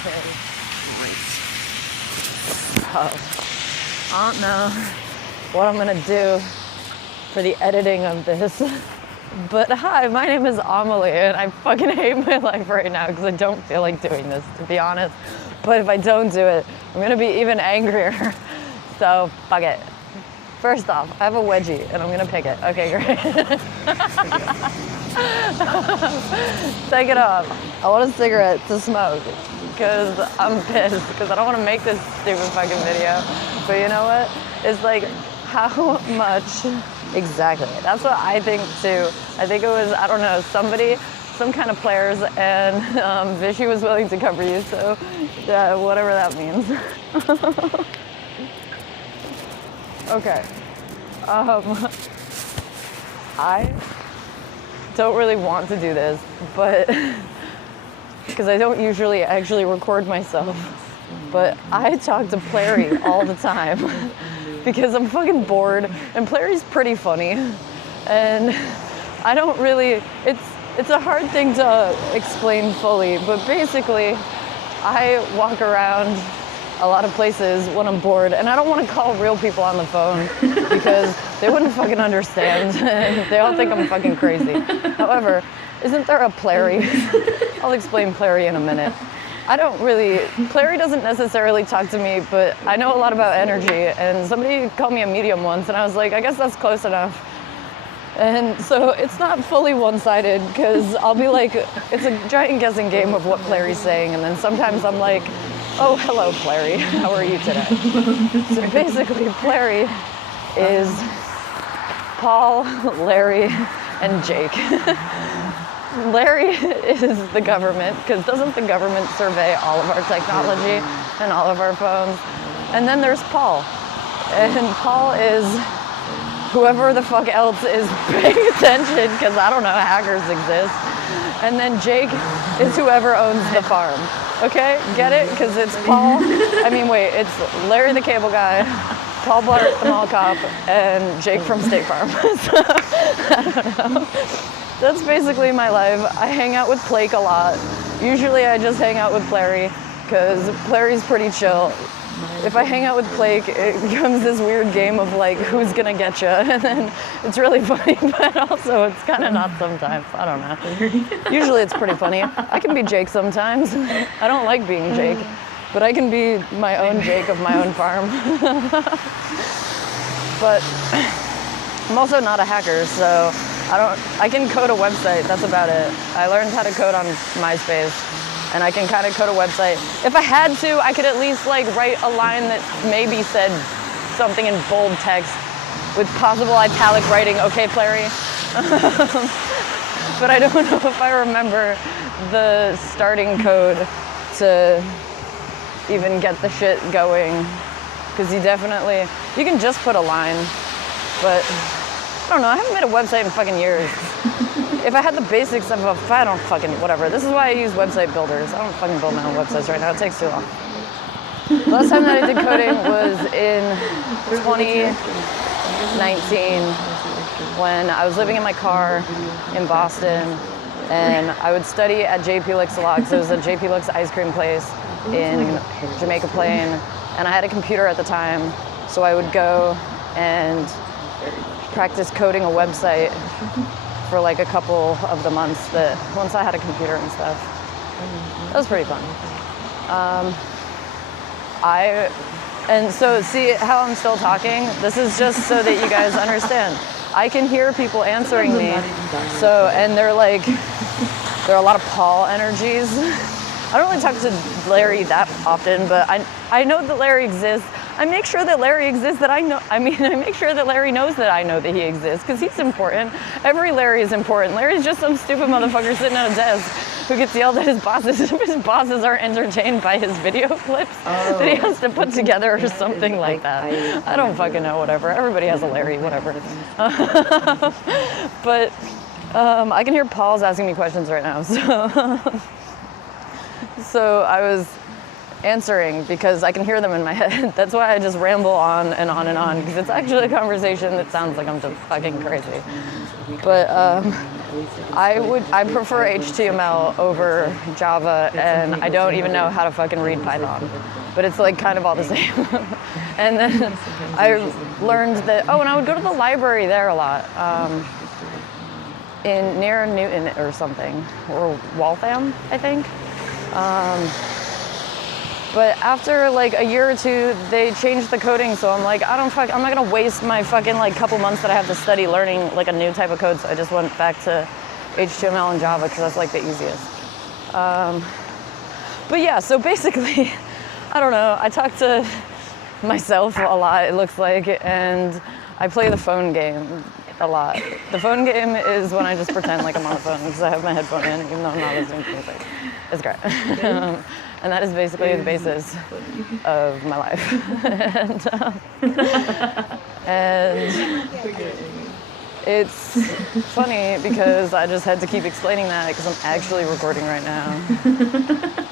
Okay. Great. So, I don't know what I'm gonna do for the editing of this. But hi, my name is Amelie, and I fucking hate my life right now because I don't feel like doing this, to be honest. But if I don't do it, I'm gonna be even angrier. So, fuck it. First off, I have a wedgie, and I'm gonna pick it. Okay, great. Take it off. I want a cigarette to smoke because I'm pissed because I don't want to make this stupid fucking video. But you know what? It's like, how much? Exactly. That's what I think too. I think it was, I don't know, somebody, some kind of players, and Vichy was willing to cover you, so whatever that means. Okay. I don't really want to do this, but because I don't usually actually record myself, but I talk to Plary all the time because I'm fucking bored, and Plary's pretty funny, and I don't really, it's a hard thing to explain fully, but basically I walk around a lot of places when I'm bored, and I don't want to call real people on the phone because they wouldn't fucking understand. They all think I'm fucking crazy. However, isn't there a Plary? I'll explain Plary in a minute. Plary doesn't necessarily talk to me, but I know a lot about energy, and somebody called me a medium once, and I was like, I guess that's close enough. And so it's not fully one-sided, because I'll be like, it's a giant guessing game of what Plary's saying, and then sometimes I'm like, oh, hello, Plary. How are you today? So basically, Plary is Paul, Larry, and Jake. Larry is the government, because doesn't the government survey all of our technology and all of our phones? And then there's Paul. And Paul is whoever the fuck else is paying attention, because I don't know, hackers exist. And then Jake is whoever owns the farm. Okay, get it? Because it's Paul, it's Larry the cable guy, Paul Blart the mall cop, and Jake from State Farm. So, I don't know. That's basically my life. I hang out with Plake a lot. Usually I just hang out with Plary, because Plary's pretty chill. If I hang out with Plake, it becomes this weird game of like, who's gonna get you? And then it's really funny, but also it's kind of not sometimes. I don't know. Usually it's pretty funny. I can be Jake sometimes. I don't like being Jake, but I can be my own Jake of my own farm. But I'm also not a hacker, so I can code a website, that's about it. I learned how to code on MySpace, and I can kind of code a website. If I had to, I could at least like write a line that maybe said something in bold text with possible italic writing, okay, Plary? But I don't know if I remember the starting code to even get the shit going, because you can just put a line, but I don't know, I haven't made a website in fucking years. If I had the basics of whatever. This is why I use website builders. I don't fucking build my own websites right now. It takes too long. Last time that I did coding was in 2019 when I was living in my car in Boston, and I would study at JP Lux a lot, because it was a JP Lux ice cream place in Jamaica Plain, and I had a computer at the time, so I would go and practice coding a website for like a couple of the months once I had a computer and stuff. That was pretty fun. And so see how I'm still talking? This is just so that you guys understand. I can hear people answering me, and there are a lot of Paul energies. I don't really talk to Larry that often, but I know that Larry exists. I make sure that Larry exists I make sure that Larry knows that I know that he exists, because he's important. Every Larry is important. Larry's just some stupid motherfucker sitting at a desk who gets yelled at his bosses if his bosses aren't entertained by his video clips that he has to put together or something like that. I don't fucking know, whatever. Everybody has a Larry, whatever. But I can hear Paul's asking me questions right now, so I was answering because I can hear them in my head. That's why I just ramble on and on and on, because it's actually a conversation that sounds like I'm just fucking crazy. But I prefer HTML over Java, and I don't even know how to fucking read Python. But it's like kind of all the same. And then I learned that, and I would go to the library there a lot. Near Newton or something, or Waltham, I think. But after like a year or two, they changed the coding, so I'm like, I'm not gonna waste my fucking like couple months that I have to study learning like a new type of code, so I just went back to HTML and Java because that's like the easiest. But yeah, so basically, I don't know, I talk to myself a lot, it looks like, and I play the phone game a lot. The phone game is when I just pretend like I'm on the phone because I have my headphone in, even though I'm not listening to music. It's great. And that is basically the basis of my life. and it's funny because I just had to keep explaining that because I'm actually recording right now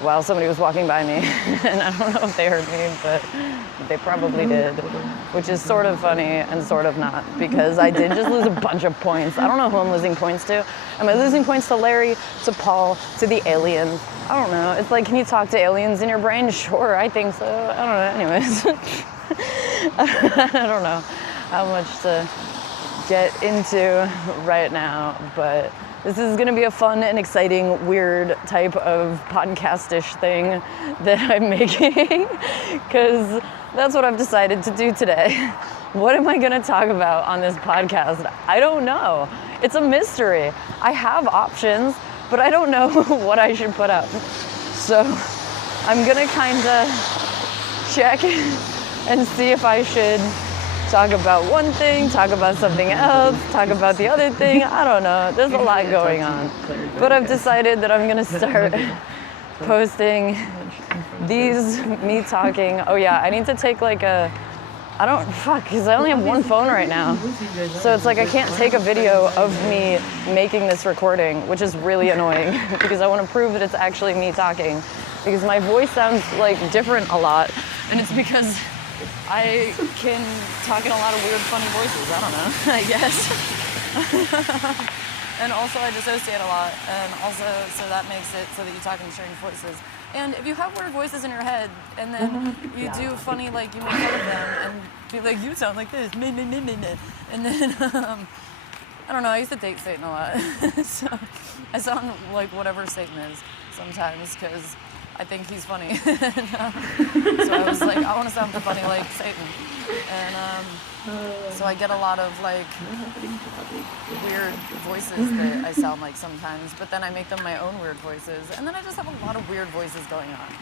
while somebody was walking by me. And I don't know if they heard me, but they probably did, which is sort of funny and sort of not, because I did just lose a bunch of points. I don't know who I'm losing points to. Am I losing points to Larry, to Paul, to the aliens? I don't know. It's like, can you talk to aliens in your brain? Sure, I think so. I don't know. Anyways, I don't know how much to get into right now, but this is gonna be a fun and exciting, weird type of podcast-ish thing that I'm making, because that's what I've decided to do today. What am I gonna talk about on this podcast? I don't know. It's a mystery. I have options, but I don't know what I should put up. So I'm gonna kinda check and see if I should talk about one thing, talk about something else, talk about the other thing. I don't know. There's a lot going on. But I've decided that I'm going to start posting these, me talking. Oh yeah, I need to take like because I only have one phone right now. So it's like I can't take a video of me making this recording, which is really annoying because I want to prove that it's actually me talking, because my voice sounds like different a lot. And it's because I can talk in a lot of weird, funny voices. I don't know, I guess. And also I dissociate a lot. And also, so that makes it so that you talk in strange voices. And if you have weird voices in your head, and then you do funny, like you make fun of them, and be like, you sound like this, meh, meh, meh, meh, meh. And then, I don't know, I used to date Satan a lot. So I sound like whatever Satan is sometimes, because I think he's funny. So I was like, I want to sound funny like Satan. And so I get a lot of like weird voices that I sound like sometimes, but then I make them my own weird voices. And then I just have a lot of weird voices going on.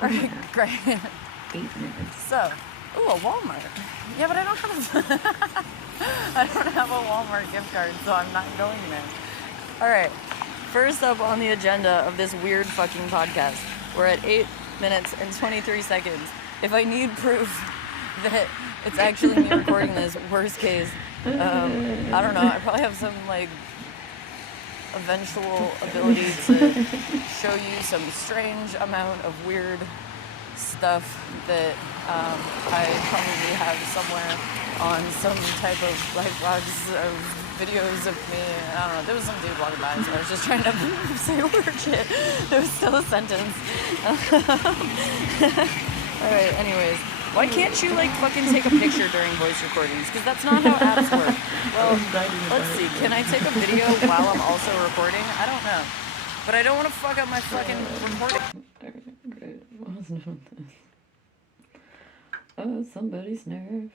All right, great. 8 minutes. So, a Walmart. Yeah, but I don't have I don't have a Walmart gift card, so I'm not going there. All right, first up on the agenda of this weird fucking podcast. We're at 8 minutes and 23 seconds. If I need proof that it's actually me recording this, worst case, I don't know, I probably have some like eventual ability to show you some strange amount of weird stuff that I probably have somewhere on some type of Livebox of videos of me. I don't know, there was some dude walking by, so I was just trying to say weird shit. There was still a sentence. Alright, anyways. Why can't you like fucking take a picture during voice recordings? Because that's not how apps work. Well, let's see, can I take a video while I'm also recording? I don't know. But I don't want to fuck up my fucking recording. Great. Oh, somebody's nervous.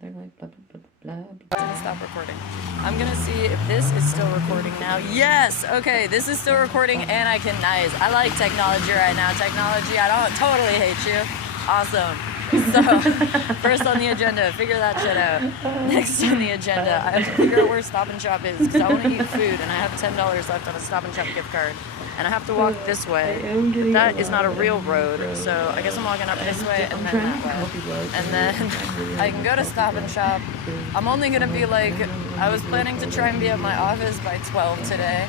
They're like blah, blah, blah, blah, blah. I'm gonna stop recording. I'm gonna see if this is still recording now. Yes! Okay, this is still recording and I can nice. I like technology right now. Technology, I don't totally hate you. Awesome. So, first on the agenda, figure that shit out. Next on the agenda, I have to figure out where Stop and Shop is because I want to eat food and I have $10 left on a Stop and Shop gift card. And I have to walk this way. That is not a real road, so I guess I'm walking up this way and then that way. And then I can go to Stop and Shop. I'm only gonna be like, I was planning to try and be at my office by 12 today,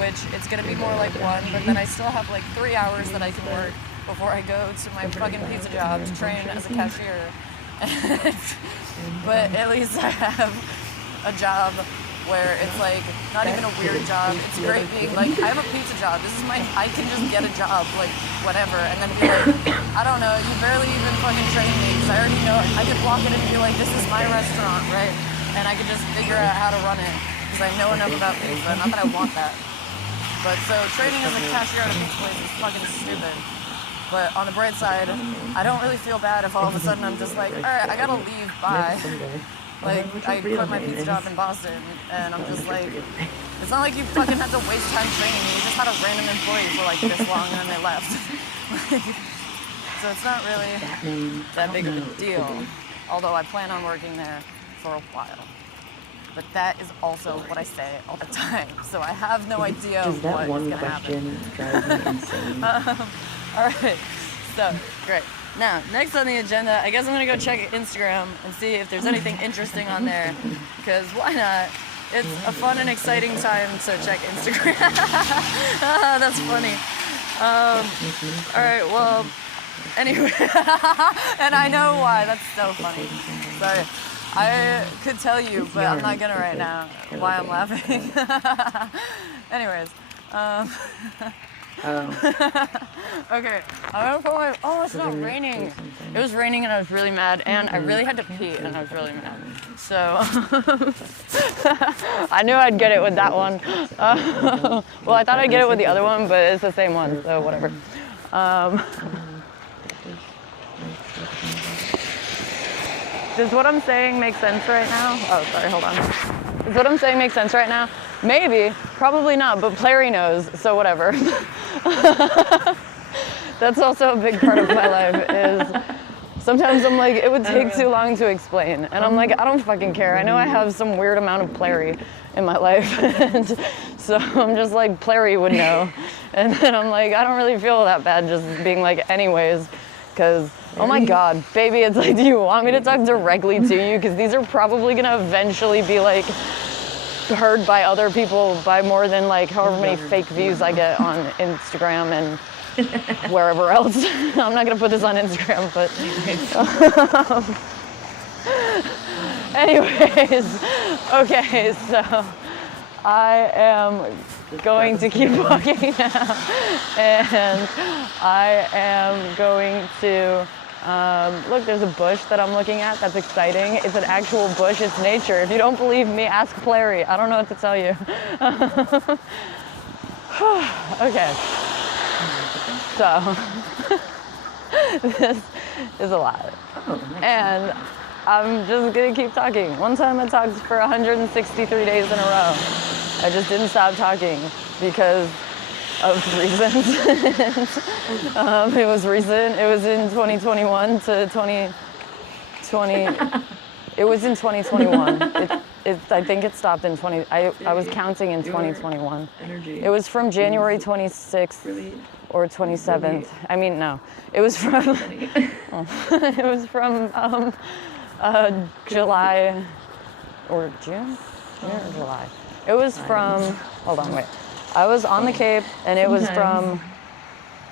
which it's gonna be more like 1, but then I still have like 3 hours that I can work before I go to my fucking pizza job to train as a cashier. But at least I have a job where it's like not even a weird job. It's great being like, I have a pizza job. This is I can just get a job, like whatever, and then be like, I don't know, you barely even fucking train me because I already know. I could walk in and be like, this is my restaurant, right? And I could just figure out how to run it because I know enough about pizza. Not that I want that, but so training as a cashier at a pizza place is fucking stupid. But on the bright side, I don't really feel bad if all of a sudden I'm just like, all right, I gotta leave, bye. Like, I quit my pizza job in Boston, and I'm just like, it's not like you fucking had to waste time training me. You just had a random employee for like this long, and then they left. So it's not really that big of a deal, although I plan on working there for a while. But that is also what I say all the time, so I have no idea Does that what is one gonna happen. question drive me insane? All right, so great. Now, next on the agenda, I guess I'm gonna go check Instagram and see if there's anything interesting on there, because why not? It's a fun and exciting time to check Instagram. That's funny. All right, well, anyway, and I know why, that's so funny. Sorry, I could tell you, but I'm not gonna right now, why I'm laughing. Anyways, okay, I'm gonna put my, oh, it's not raining. It was raining and I was really mad, and I really had to pee and I was really mad. So, I knew I'd get it with that one. Well, I thought I'd get it with the other one, but it's the same one, so whatever. Does what I'm saying make sense right now? Oh, sorry, hold on. Does what I'm saying make sense right now? Maybe, probably not, but Plary knows, so whatever. That's also a big part of my life is sometimes I'm like, it would take too long to explain. And I'm like, I don't fucking care. I know I have some weird amount of Plary in my life. And so I'm just like, Plary would know. And then I'm like, I don't really feel that bad just being like, anyways, because, oh my God, baby, it's like, do you want me to talk directly to you? Because these are probably gonna eventually be like, heard by other people by more than like however many fake views I get on Instagram and wherever else. I'm not gonna put this on Instagram, but anyways, okay, so I am going to keep walking now, and I am going to look, there's a bush that I'm looking at. That's exciting. It's an actual bush. It's nature. If you don't believe me, ask Plary. I don't know what to tell you. Okay. So, this is a lot. And I'm just going to keep talking. One time I talked for 163 days in a row. I just didn't stop talking because of reasons. It was recent. It was in 2021 to 2020. It was in 2021. I think it stopped in 20. I was counting in 2021. It was from January 26th or 27th. I mean, no. It was from. It was from July or June? June or July? It was from. Hold on, wait. I was on the Cape, and it was from,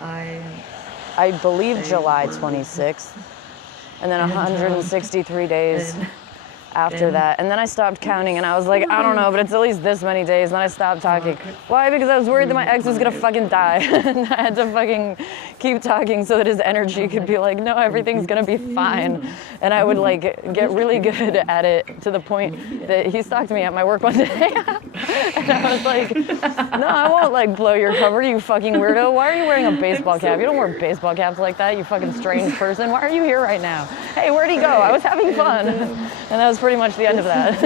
I believe, July 26th, and then 163 days after that. And then I stopped counting, and I was like, I don't know, but it's at least this many days. And then I stopped talking. Why? Because I was worried that my ex was gonna fucking die. And I had to fucking keep talking so that his energy could be like, no, everything's gonna be fine. And I would like get really good at it to the point that he stalked me at my work one day. And I was like, no, I won't like blow your cover, you fucking weirdo. Why are you wearing a baseball cap? You don't wear baseball caps like that, you fucking strange person. Why are you here right now? Hey, where'd he go? I was having fun. And that was pretty much the end of that.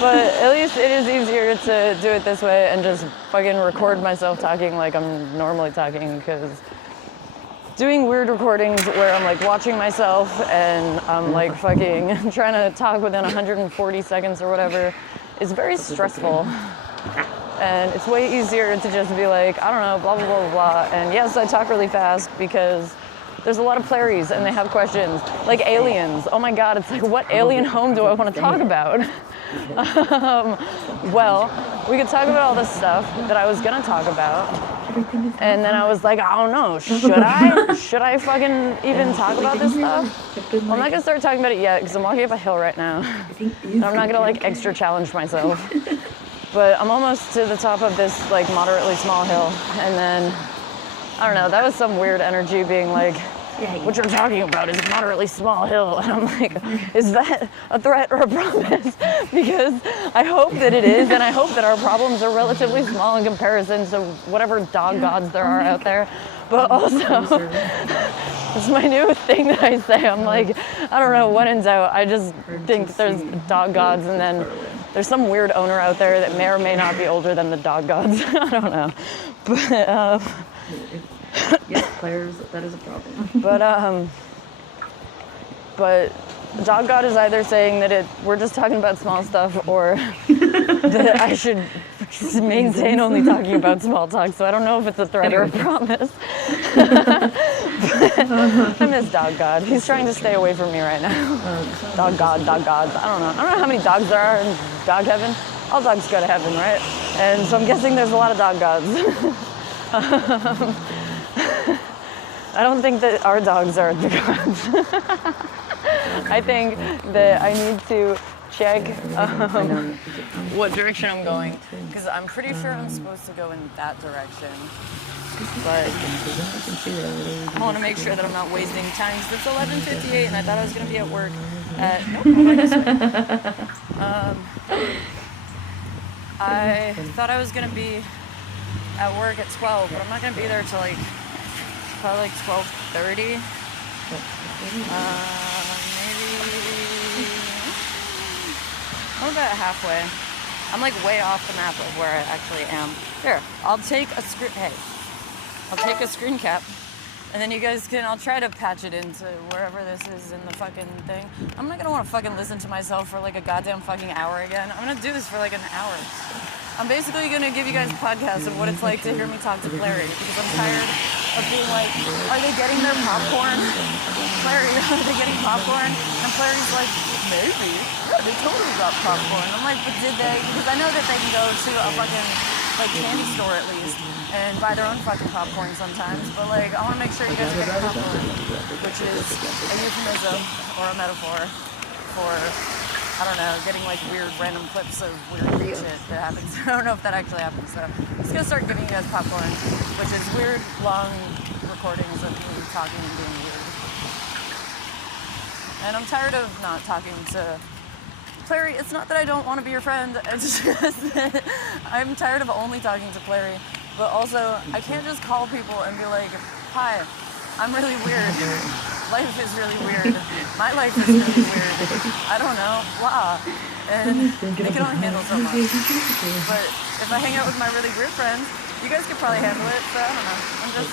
But at least it is easier to do it this way and just fucking record myself talking like I'm normally talking, because doing weird recordings where I'm like watching myself and I'm like fucking trying to talk within 140 seconds or whatever is very stressful. And it's way easier to just be like, I don't know, blah, blah, blah, blah. And yes, I talk really fast because there's a lot of Plaries and they have questions. Like aliens. Oh my God, it's like, what alien home do I want to talk about? Well, we could talk about all this stuff that I was gonna talk about. Everything is And then I was like, I don't know, should I fucking even talk about this stuff? I'm not gonna start talking about it yet because I'm walking up a hill right now. And I'm not gonna like extra challenge myself. But I'm almost to the top of this like moderately small hill. And then, I don't know, that was some weird energy being like, what you're talking about is a moderately small hill. And I'm like, is that a threat or a promise? Because I hope that it is, and I hope that our problems are relatively small in comparison to whatever dog gods there are out there. But also, it's my new thing that I say. I'm like, I don't know, when in doubt, I just think that there's dog gods, and then there's some weird owner out there that may or may not be older than the dog gods. I don't know. But, yes, players, that is a problem. but dog god is either saying that we're just talking about small stuff, or that I should maintain only talking about small talk. So I don't know if it's a threat or a promise. But I miss dog god. He's trying to stay away from me right now. Dog gods. I don't know how many dogs there are in dog heaven. All dogs go to heaven, right? And so I'm guessing there's a lot of dog gods. I don't think that our dogs are the gods. I think that I need to check what direction I'm going, because I'm pretty sure I'm supposed to go in that direction. But I want to make sure that I'm not wasting time, because it's 11:58 and I thought I was going to be at work at, nope, I'm going this way. I thought I was going to be at work at 12, but I'm not going to be there till like probably like 12:30. Maybe I'm about halfway. I'm like way off the map of where I actually am. Here, I'll take a screen cap, and then you guys I'll try to patch it into wherever this is in the fucking thing. I'm not gonna want to fucking listen to myself for like a goddamn fucking hour again. I'm gonna do this for like an hour. I'm basically gonna give you guys a podcast of what it's like to hear me talk to Clary, because I'm tired of being like, are they getting their popcorn? Clary, are they getting popcorn? And Clary's like, maybe. Yeah, they totally got popcorn. I'm like, but did they? Because I know that they can go to a fucking like candy store at least and buy their own fucking popcorn sometimes. But like, I want to make sure you guys are getting popcorn, which is a euphemism or a metaphor for, I don't know, getting like weird random clips of weird shit that happens. I don't know if that actually happens, so I'm just gonna start giving you guys popcorn, which is weird, long recordings of me talking and being weird. And I'm tired of not talking to Clary. It's not that I don't want to be your friend, it's just that I'm tired of only talking to Clary, but also I can't just call people and be like, hi, I'm really weird. Life is really weird. My life is really weird. I don't know, blah. And they can only handle so much. But if I hang out with my really weird friends, you guys could probably handle it, so I don't know. I'm just,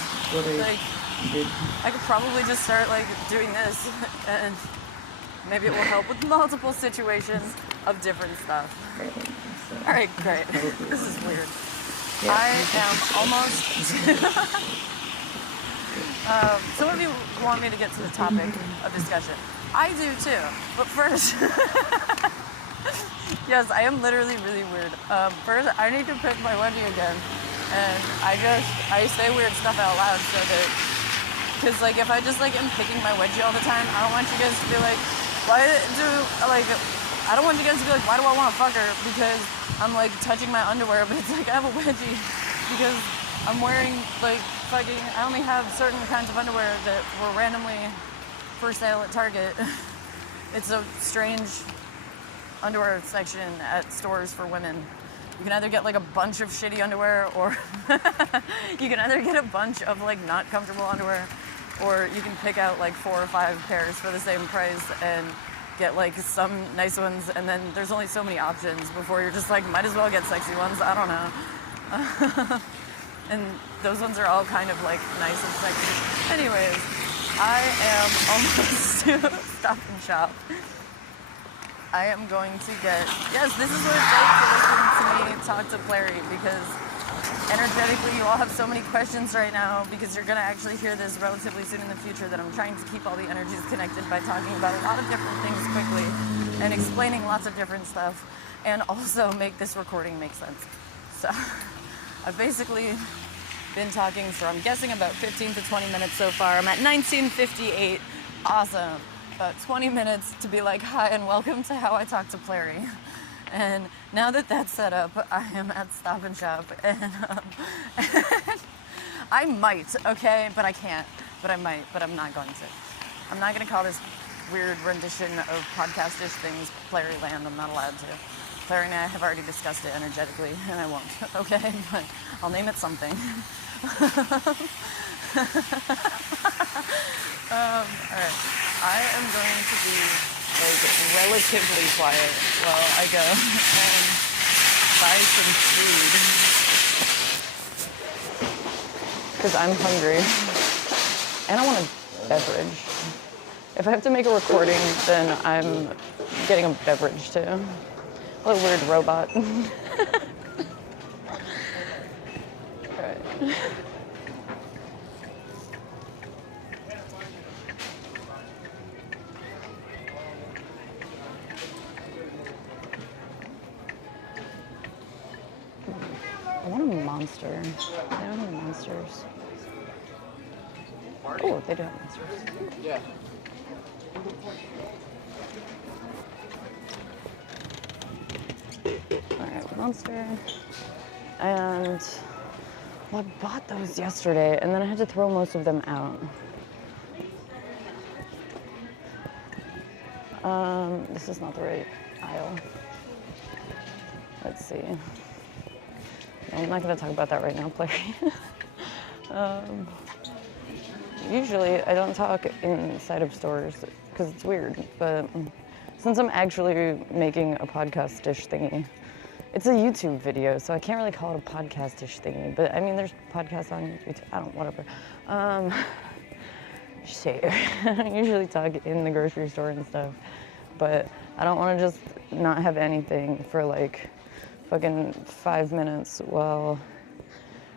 like, I could probably just start, like, doing this, and maybe it will help with multiple situations of different stuff. Alright, great. This is weird. I am almost... some of you want me to get to the topic of discussion. I do too, but first, yes, I am literally really weird. First, I need to pick my wedgie again, and I say weird stuff out loud so that, because like if I just like am picking my wedgie all the time, I don't want you guys to be like, I don't want you guys to be like, why do I want to fuck her? Because I'm like touching my underwear, but it's like I have a wedgie because I'm wearing like fucking, I only have certain kinds of underwear that were randomly for sale at Target. It's a strange underwear section at stores for women. You can either get like a bunch of shitty underwear, or you can either get a bunch of like not comfortable underwear, or you can pick out like 4 or 5 pairs for the same price and get like some nice ones, and then there's only so many options before you're just like, might as well get sexy ones, I don't know. And those ones are all kind of like nice and sexy. Anyways, I am almost to Stop and Shop. I am going to get, yes, this is what it's like to listen to me talk to Clary, because energetically, you all have so many questions right now because you're going to actually hear this relatively soon in the future that I'm trying to keep all the energies connected by talking about a lot of different things quickly and explaining lots of different stuff and also make this recording make sense. So I've basically been talking for, I'm guessing, about 15 to 20 minutes so far. I'm at 19:58. Awesome. About 20 minutes to be like, hi and welcome to How I Talk to Plary. And now that that's set up, I am at Stop and Shop, and I might, okay, but I can't, but I might, but I'm not going to. I'm not going to call this weird rendition of podcast-ish things Plary Land. I'm not allowed to. Plary and I have already discussed it energetically, and I won't, okay, but I'll name it something. All right, I am going to be relatively quiet while I go and buy some food because I'm hungry and I want a beverage. If I have to make a recording, then I'm getting a beverage too. What a weird robot. All right. I want a Monster. They don't have Monsters. Oh, they do have Monsters. Yeah. Alright, Monster. And well, I bought those yesterday, and then I had to throw most of them out. This is not the right aisle. Let's see. I'm not going to talk about that right now, Plary. Usually, I don't talk inside of stores because it's weird, but since I'm actually making a podcast-ish thingy, it's a YouTube video, so I can't really call it a podcast-ish thingy, but I mean, there's podcasts on YouTube, I don't, whatever. Shit, I usually talk in the grocery store and stuff, but I don't want to just not have anything for like fucking 5 minutes while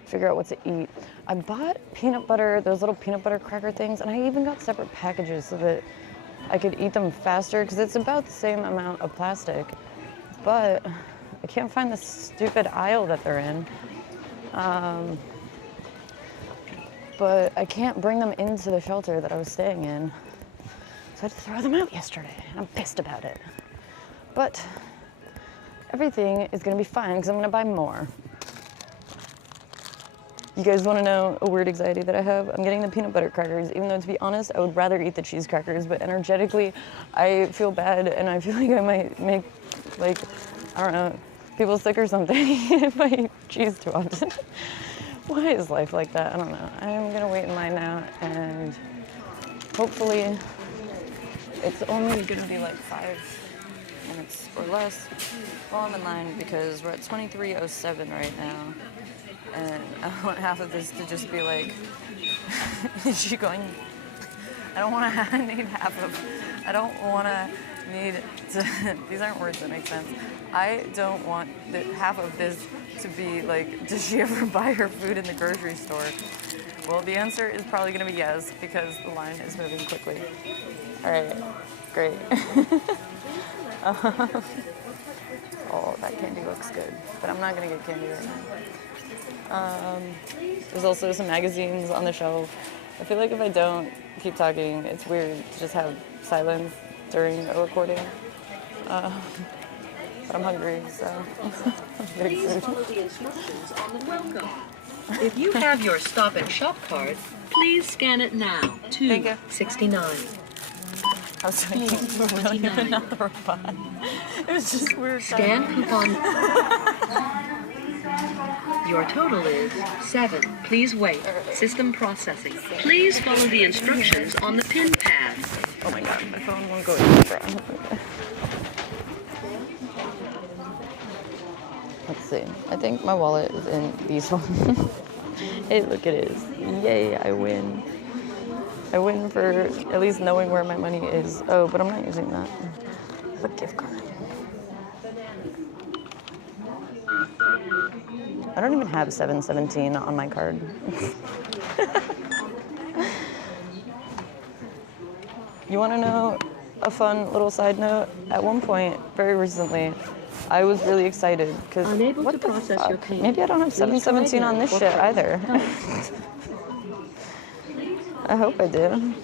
I figure out what to eat. I bought peanut butter, those little peanut butter cracker things, and I even got separate packages so that I could eat them faster because it's about the same amount of plastic, but I can't find the stupid aisle that they're in. But I can't bring them into the shelter that I was staying in, so I had to throw them out yesterday. I'm pissed about it. But everything is gonna be fine because I'm gonna buy more. You guys wanna know a weird anxiety that I have? I'm getting the peanut butter crackers, even though to be honest, I would rather eat the cheese crackers, but energetically, I feel bad and I feel like I might make, like, I don't know, people sick or something if I eat cheese too often. Why is life like that? I don't know. I'm gonna wait in line now and hopefully it's only gonna be like 5 minutes or less while I'm in line because we're at 23:07 right now. And I want half of this to just be like, is she going? I don't want to need half of, I don't want to need to, these aren't words that make sense. I don't want half of this to be like, does she ever buy her food in the grocery store? Well, the answer is probably going to be yes, because the line is moving quickly. All right, great. Oh, that candy looks good, but I'm not going to get candy right now. There's also some magazines on the shelf. I feel like if I don't keep talking, it's weird to just have silence during a recording. But I'm hungry, so I'm getting Please food. follow the instructions on the welcome. If you have your Stop and Shop card, please scan it now. Thank you. $2.69. I was thinking, really, even not the robot. It was just weird. Scan coupon. Your total is 7. Please wait. System processing. Please follow the instructions on the pin pad. Oh my god, my phone won't go in the ground. Let's see. I think my wallet is in these ones. Hey, look, it is. Yay, I win. I win for at least knowing where my money is. Oh, but I'm not using that. A gift card. I don't even have 717 on my card. You want to know a fun little side note? At one point, very recently, I was really excited because Unable what to the process fuck? your payment. Maybe I don't have Please try 717 on again this or shit press either. I hope I do.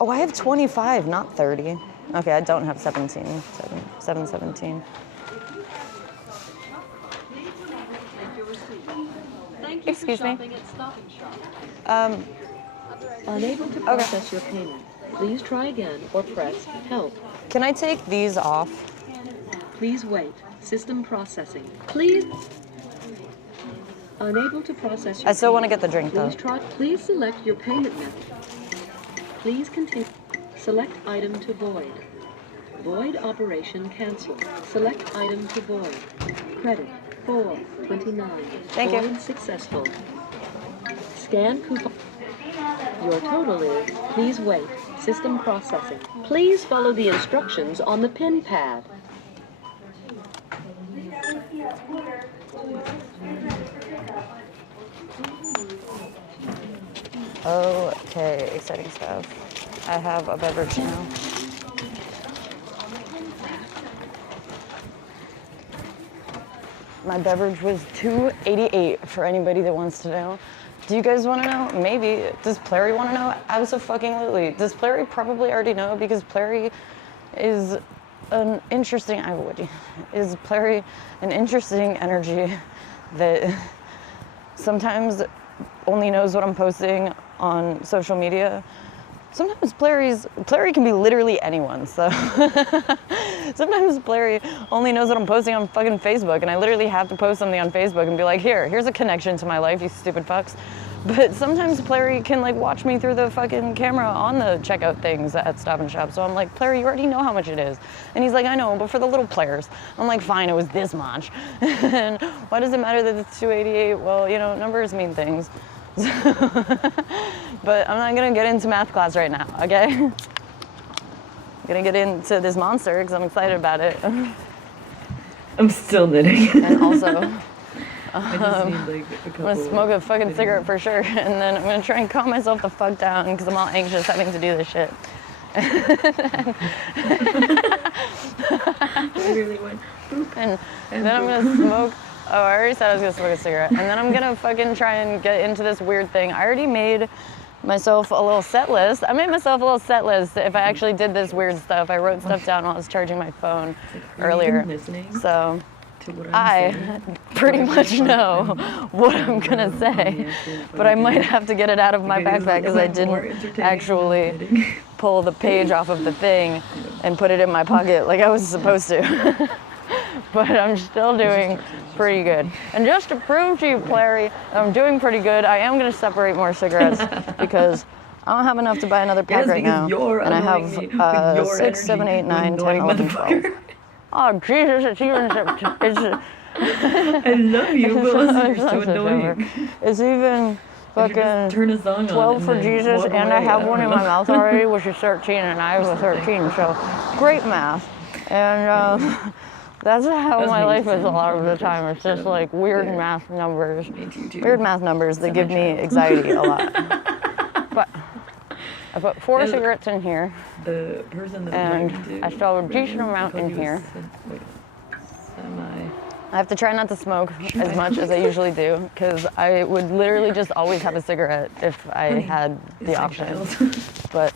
Oh, I have 25, not 30. Okay, I don't have 717. Thank you Excuse for me. shopping at Stop and Shop. Unable to process your payment. Please try again or press help. Can I take these off? Please wait. System processing. Please. Unable to process your I still want to payment. get the drink though. Please select your payment method. Please continue. Select item to void. Void operation cancelled. Select item to void. Credit 429. Thank you. Void successful. Scan coupon. Your total is, please wait. System processing. Please follow the instructions on the pin pad. Okay, exciting stuff. I have a beverage now. My beverage was $2.88 for anybody that wants to know. Do you guys want to know? Maybe. Does Plary want to know? Absolutely. Does Plary probably already know because Plary is an interesting, is Plary an interesting energy that sometimes only knows what I'm posting on social media. Sometimes Plary can be literally anyone, so sometimes Plary only knows what I'm posting on fucking Facebook, and I literally have to post something on Facebook and be like, here's a connection to my life, you stupid fucks. But sometimes Plary can like watch me through the fucking camera on the checkout things at Stop and Shop, so I'm like, Plary, you already know how much it is. And he's like, I know, but for the little players. I'm like, fine, it was this much. And why does it matter that it's $2.88? Well, you know, numbers mean things. But I'm not gonna get into math class right now, okay? I'm gonna get into this monster because I'm excited about it. I'm still knitting. And also, I just need like a I'm couple. gonna smoke a fucking cigarette for sure, and then I'm gonna try and calm myself the fuck down because I'm all anxious having to do this shit. I really went. Boop. And then I'm gonna smoke. Oh, I already said I was gonna smoke a cigarette. And then I'm gonna fucking try and get into this weird thing. I already made myself a little set list. I made myself a little set list if I actually did this weird stuff. I wrote stuff down while I was charging my phone earlier. So To what I saying? pretty much know what I'm gonna say, but I might have to get it out of my backpack because I didn't actually pull the page off of the thing and put it in my pocket like I was supposed to. But I'm still doing pretty good. And just to prove to you, Plary, I'm doing pretty good, I am gonna separate more cigarettes because I don't have enough to buy another pack right now. And I have 6, 7, 8, 9, 10, 11, 12. Oh, Jesus, it's even, it's, I love you, but listen, you're so annoying. it's even fucking Turn a song 12 on for and then Jesus, walk and I away. have don't one in know. my mouth already, which is 13, and I was 13, so great math. And that's how That's my me life is too. a lot of the time. It's just like weird Yeah. math numbers. Me too. Weird math numbers that give me anxiety a lot. But I put 4 Yeah. cigarettes in here, The person that and I'm talking to, I still have a decent Brandon, amount told in you here. wait, semi. I have to try not to smoke as much as I usually do, because I would literally just always have a cigarette if I had the It's like option. child. But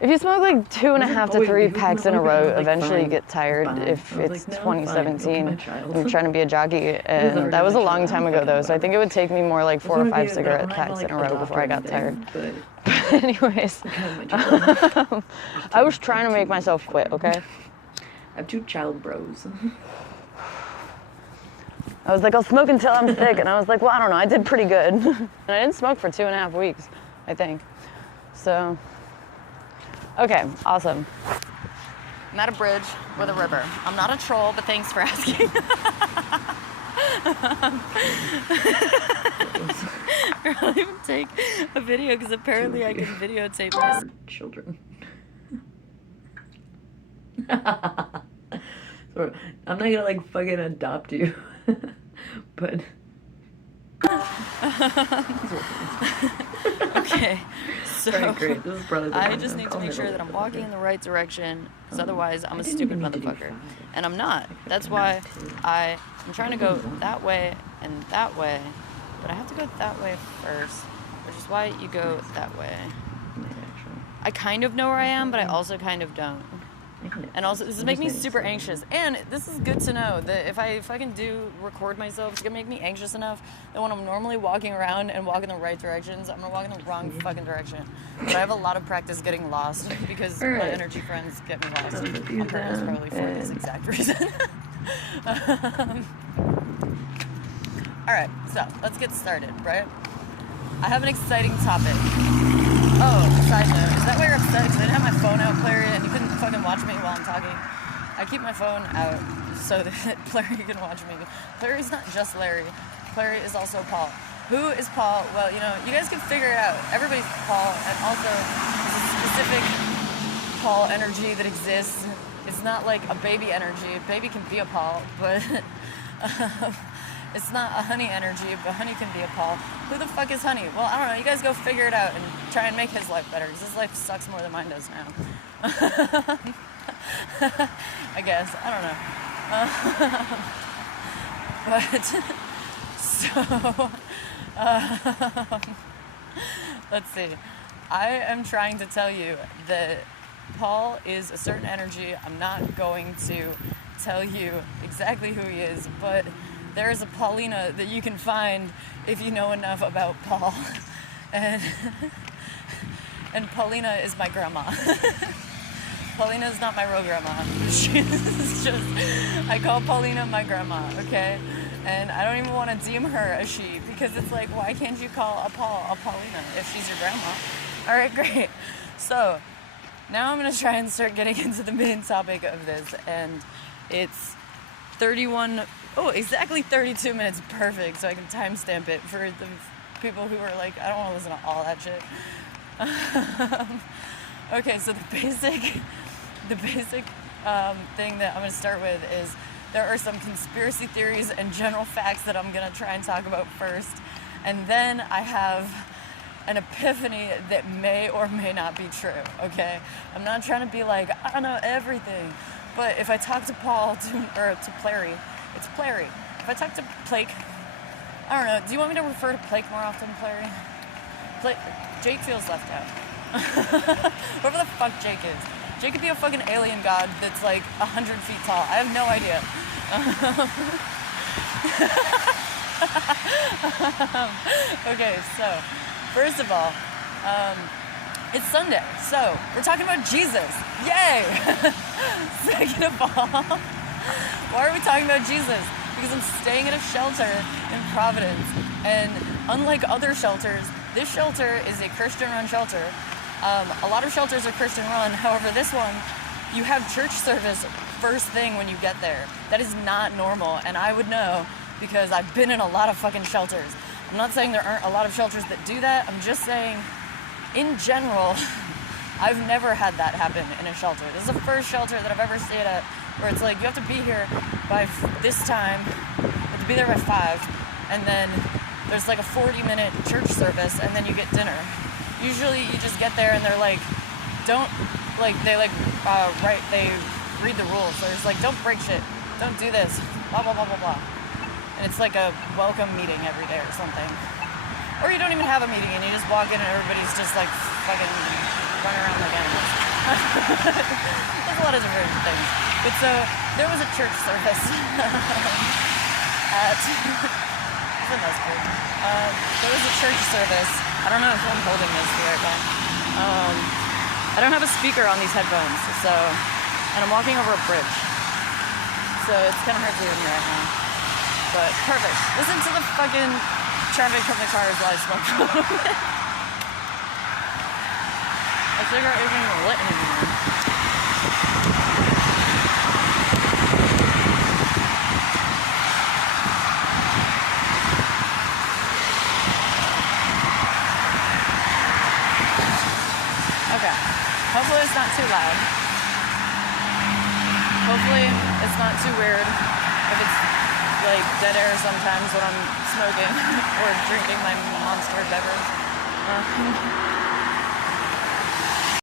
if you smoke like 2.5 to 3 packs in a row, eventually you get tired fine. if I was it's like, no, I'm fine. Don't be 2017. my child. I'm trying to be a jockey, and already that was a my long child. time ago though, so I think it would take me more like 4 or Wanna 5 be a- cigarette I'm not packs like in a row adopt before I or got tired. anything, But anyways, But kind of my child. I was trying to make myself quit, okay? I have 2 child bros. I was like, I'll smoke until I'm sick, and I was like, well, I don't know, I did pretty good. And I didn't smoke for 2.5 weeks, I think. So, okay, awesome. I'm at a bridge with a river. I'm not a troll, but thanks for asking. I'll even take a video because apparently I can videotape this. Children. So, I'm not gonna like fucking adopt you, but. Okay, so Alright, great. This is probably the I one. just need to Call make me sure the that I'm little walking in fucker. the right direction, because otherwise I'm a didn't stupid even need to do motherfucker. 5. And I'm not. could've That's done why that too. I'm trying to go that way and that way, but I have to go that way first, which is why you go that way. Might actually. I kind of know where I am, but I also kind of don't. I can- And also, this is I'm making me just super making anxious. And this is good to know that if I can record myself, it's gonna make me anxious enough that when I'm normally walking around and walk in the right directions, I'm gonna walk in the wrong fucking direction. But I have a lot of practice getting lost because my Alright. energy friends get me lost. So On do purpose, that, probably for this and- exact reason. Alright, so let's get started, right? I have an exciting topic. Oh, side note, is that why you're upset? Because I didn't have my phone out, Clary, and you couldn't fucking watch me while I'm talking. I keep my phone out so that Clary can watch me. Clary's not just Larry. Clary is also Paul. Who is Paul? Well, you know, you guys can figure it out. Everybody's Paul, and also there's a specific Paul energy that exists. It's not like a baby energy. A baby can be a Paul, but it's not a honey energy, but honey can be a Paul. Who the fuck is honey? Well, I don't know. You guys go figure it out and try and make his life better, because his life sucks more than mine does now. I guess. I don't know. But, so, let's see. I am trying to tell you that Paul is a certain energy. I'm not going to tell you exactly who he is, but there is a Paulina that you can find if you know enough about Paul. And Paulina is my grandma. Paulina is not my real grandma. She's just, I call Paulina my grandma, okay? And I don't even want to deem her a she, because it's like, why can't you call a Paulina if she's your grandma? All right, great. So now I'm going to try and start getting into the main topic of this, and it's exactly 32 minutes, perfect, so I can timestamp it for the people who are like, I don't want to listen to all that shit. Okay, so the basic thing that I'm going to start with is there are some conspiracy theories and general facts that I'm going to try and talk about first, and then I have an epiphany that may or may not be true, okay? I'm not trying to be like, I know everything, but if I talk to Paul, to Plary, it's Plary. If I talk to Plake, I don't know, do you want me to refer to Plake more often, Plary? Jake feels left out. Whoever the fuck Jake is. Jake could be a fucking alien god that's like 100 feet tall. I have no idea. Okay, so first of all, it's Sunday, so we're talking about Jesus. Yay! Second of all, why are we talking about Jesus? Because I'm staying at a shelter in Providence, and unlike other shelters, this shelter is a Christian-run shelter. A lot of shelters are Christian-run. However, this one, you have church service first thing when you get there. That is not normal, and I would know because I've been in a lot of fucking shelters. I'm not saying there aren't a lot of shelters that do that. I'm just saying, in general, I've never had that happen in a shelter. This is the first shelter that I've ever stayed at where it's like, you have to be here by this time, you have to be there by 5, and then there's like a 40-minute church service, and then you get dinner. Usually you just get there and they're like, they read the rules. So it's like, don't break shit, don't do this, blah, blah, blah, blah, blah. And it's like a welcome meeting every day or something. Or you don't even have a meeting and you just walk in and everybody's just like fucking running around like animals. There's a lot of different things. But so, there was a church service at, it's the best part. There was a church service. I don't know if I'm holding this right now. I don't have a speaker on these headphones, so, and I'm walking over a bridge. So it's kind of hard to hear me right now. But perfect. Listen to the fucking traffic from the cars while I smoke. My cigarette isn't even lit anymore. loud. Hopefully it's not too weird if it's like dead air sometimes when I'm smoking or drinking my Monster beverage.